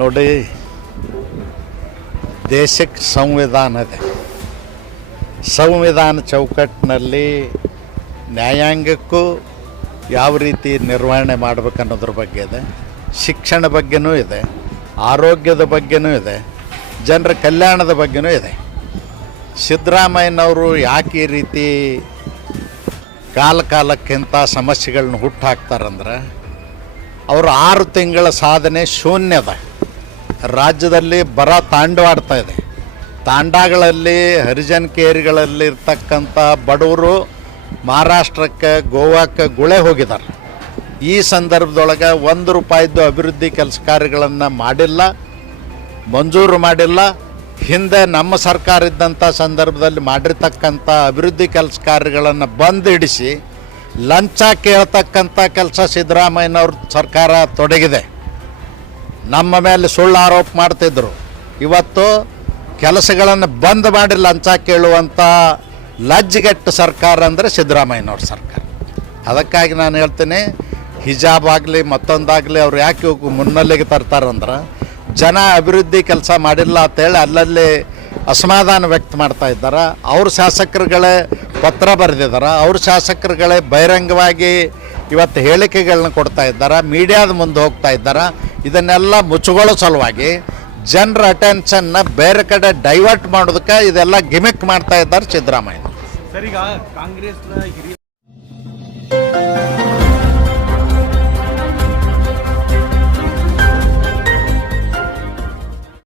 ನೋಡಿ ದೇಶಕ್ಕೆ ಸಂವಿಧಾನ ಇದೆ. ಸಂವಿಧಾನ ಚೌಕಟ್ಟಿನಲ್ಲಿ ನ್ಯಾಯಾಂಗಕ್ಕೂ ಯಾವ ರೀತಿ ನಿರ್ವಹಣೆ ಮಾಡಬೇಕನ್ನೋದ್ರ ಬಗ್ಗೆ ಇದೆ. ಶಿಕ್ಷಣ ಬಗ್ಗೆನೂ ಇದೆ. ಆರೋಗ್ಯದ ಬಗ್ಗೆನೂ ಇದೆ. ಜನರ ಕಲ್ಯಾಣದ ಬಗ್ಗೆನೂ ಇದೆ. ಸಿದ್ದರಾಮಯ್ಯನವರು ಯಾಕೆ ಈ ರೀತಿ ಕಾಲ ಕಾಲಕ್ಕಿಂತ ಸಮಸ್ಯೆಗಳನ್ನ ಹುಟ್ಟು ಹಾಕ್ತಾರಂದ್ರೆ ಅವರು ಆರು ತಿಂಗಳ ಸಾಧನೆ ಶೂನ್ಯದ. ರಾಜ್ಯದಲ್ಲಿ ಬರ ತಾಂಡವಾಡ್ತಾ ಇದೆ. ತಾಂಡಾಗಳಲ್ಲಿ ಹರಿಜನ್ ಕೇರಿಗಳಲ್ಲಿ ಇರ್ತಕ್ಕಂಥ ಬಡವರು ಮಹಾರಾಷ್ಟ್ರಕ್ಕೆ, ಗೋವಾಕ್ಕೆ ಗುಳೆ ಹೋಗಿದ್ದಾರೆ. ಈ ಸಂದರ್ಭದೊಳಗೆ ಒಂದು ರೂಪಾಯಿದ್ದು ಅಭಿವೃದ್ಧಿ ಕೆಲಸ ಕಾರ್ಯಗಳನ್ನು ಮಾಡಿಲ್ಲ, ಮಂಜೂರು ಮಾಡಿಲ್ಲ. ಹಿಂದೆ ನಮ್ಮ ಸರ್ಕಾರ ಇದ್ದಂಥ ಸಂದರ್ಭದಲ್ಲಿ ಮಾಡಿರ್ತಕ್ಕಂಥ ಅಭಿವೃದ್ಧಿ ಕೆಲಸ ಕಾರ್ಯಗಳನ್ನು ಬಂದಿಡಿಸಿ, ಲಂಚ ಕೇಳ್ತಕ್ಕಂಥ ಕೆಲಸ ಸಿದ್ದರಾಮಯ್ಯನವ್ರ ಸರ್ಕಾರ ತೊಡಗಿದೆ. ನಮ್ಮ ಮೇಲೆ ಸುಳ್ಳು ಆರೋಪ ಮಾಡ್ತಿದ್ದರು ಇವತ್ತು ಕೆಲಸಗಳನ್ನು ಬಂದ್ ಮಾಡಿ ಲಂಚ ಕೇಳುವಂಥ ಲಜ್ಜೆಗೆಟ್ಟು ಸರ್ಕಾರ ಅಂದರೆ ಸಿದ್ದರಾಮಯ್ಯನವ್ರ ಸರ್ಕಾರ. ಅದಕ್ಕಾಗಿ ನಾನು ಹೇಳ್ತೀನಿ, ಹಿಜಾಬ್ ಆಗಲಿ, ಮತ್ತೊಂದಾಗಲಿ ಅವ್ರು ಯಾಕೆ ಮುನ್ನಲ್ಲೆಗೆ ಮುನ್ನೆಲೆಗೆ ತರ್ತಾರಂದ್ರೆ ಜನ ಅಭಿವೃದ್ಧಿ ಕೆಲಸ ಮಾಡಿಲ್ಲ ಅಂತೇಳಿ ಅಲ್ಲಲ್ಲಿ ಅಸಮಾಧಾನ ವ್ಯಕ್ತ ಮಾಡ್ತಾ ಇದ್ದಾರೆ. ಅವ್ರ ಶಾಸಕರುಗಳೇ ಪತ್ರ ಬರೆದಿದ್ದಾರೆ ಅವ್ರ ಶಾಸಕರುಗಳೇ ಬಹಿರಂಗವಾಗಿ ಇವತ್ತು ಹೇಳಿಕೆಗಳನ್ನ ಕೊಡ್ತಾ ಇದ್ದಾರೆ. ಮೀಡಿಯಾದ ಮುಂದೆ ಹೋಗ್ತಾ ಇದ್ದಾರೆ. ಇದನ್ನೆಲ್ಲ ಮುಚ್ಚುಗೊಳ್ಳೋ ಸಲುವಾಗಿ ಜನರ ಅಟೆನ್ಷನ್ನ ಬೇರೆ ಕಡೆ ಡೈವರ್ಟ್ ಮಾಡೋದಕ್ಕೆ ಇದೆಲ್ಲ ಗಿಮಿಕ್ ಮಾಡ್ತಾ ಇದ್ದಾರೆ ಸಿದ್ದರಾಮಯ್ಯ. ಸರ್, ಈಗ ಕಾಂಗ್ರೆಸ್ನ ಹಿರಿಯ